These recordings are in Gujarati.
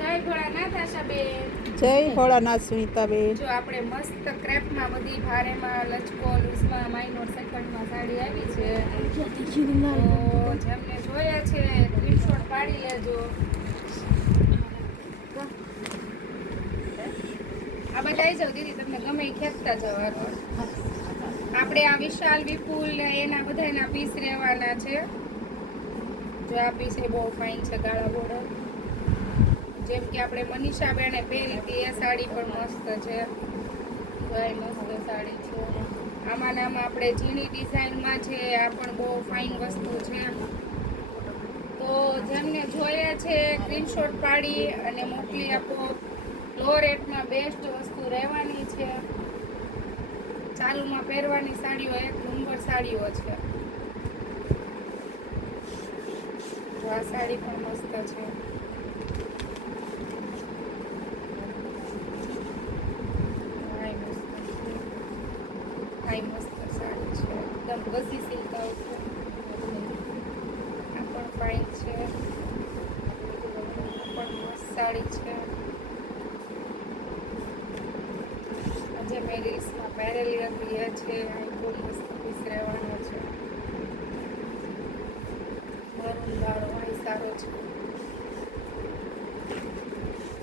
જય ભોળાનાથ આશાબેન. જય ભોળાનાથ સુનીતાબેન. જો આપણે મસ્ત ક્રેપમાં બધી ભારેમાં લચકો લૂઝમાં માઇનોર સેકન્ડમાં સાડી આવી છે. તો જેમને જોયા છે સ્ક્રીનશોટ પાડી લેજો. આ બધા આવી જાવ દીદી, તમને ગમે એ ખેંચતા જવાનું. આપણે આ વિશાલ વિપુલ ને એના બધાના પીસ રહેવાના છે. જો આ પીસ એ બહુ ફાઇન છે, ગાળા બોર્ડર. જેમ કે આપણે મનીષાબેને પહેરી હતી એ સાડી પણ મસ્ત છે. મસ્ત સાડી છે. આમાં આપણે ઝીણી ડિઝાઇનમાં છે. આ પણ બહુ ફાઇન વસ્તુ છે. તો જેમને જોયા છે સ્ક્રીનશોટ પાડી અને મોકલી આપો. લો રેટમાં બેસ્ટ વસ્તુ રહેવાની છે. ચાલુમાં પહેરવાની સાડીઓ એક નંબર સાડીઓ છે. આ સાડી પણ મસ્ત છે. મસ્ત સાડી છે, એકદમ ગઝી સિલ્ક આવશે. આ પણ ફાઇન છે. આ પણ મસ્ત સાડી છે. આજે મેં રીલ્સમાં પહેરેલી હતી એ છે. આ બહુ મસ્ત પીસ રહેવાનો છે. મરૂન વાળો આ સારો છે.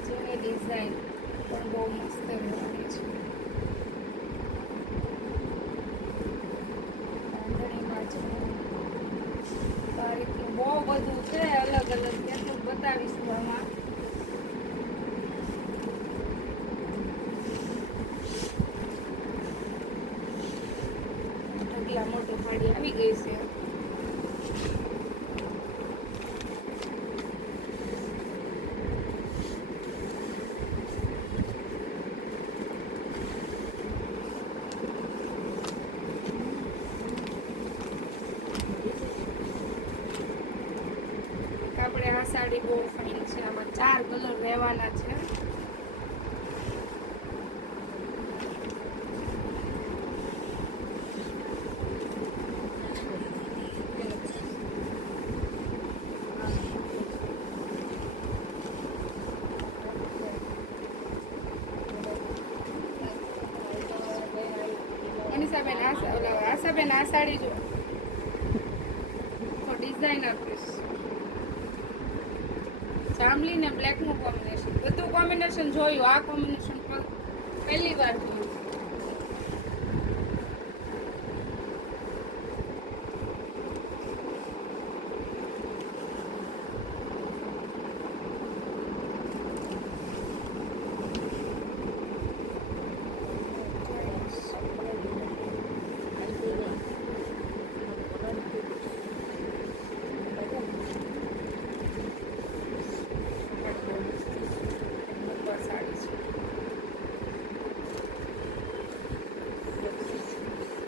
જેની ડિઝાઇન પણ બહુ મસ્ત રહેવાની છે. બહુ બધું છે, અલગ અલગ કેટલું બતાવીશું આમાં. ઢગલા મોટું સાડી આવી ગઈ છે. આપણે આ સાડી બહુ ફાઇન છે. આમાં 4 કલર રહેવાના છે. આશાબેન આ સાડી જો તો ડિઝાઇનર પીસ. જાંબલી ને બ્લેક નું કોમ્બિનેશન, બધું કોમ્બિનેશન જોયું. આ કોમ્બિનેશન પર પહેલી વાર જોયું.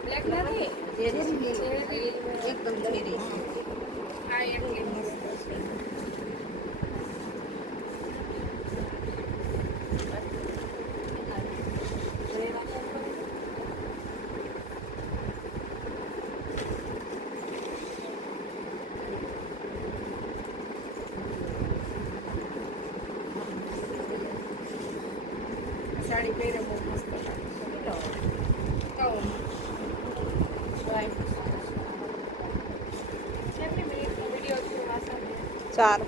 બ્લેક નથી, એકદમ ઝીરી. આ એટલી મસ્ત છે. સાડી પહેરે બહુ મસ્ત લાગે છે. કેટલી મિનિટનો વિડીયો છે? 4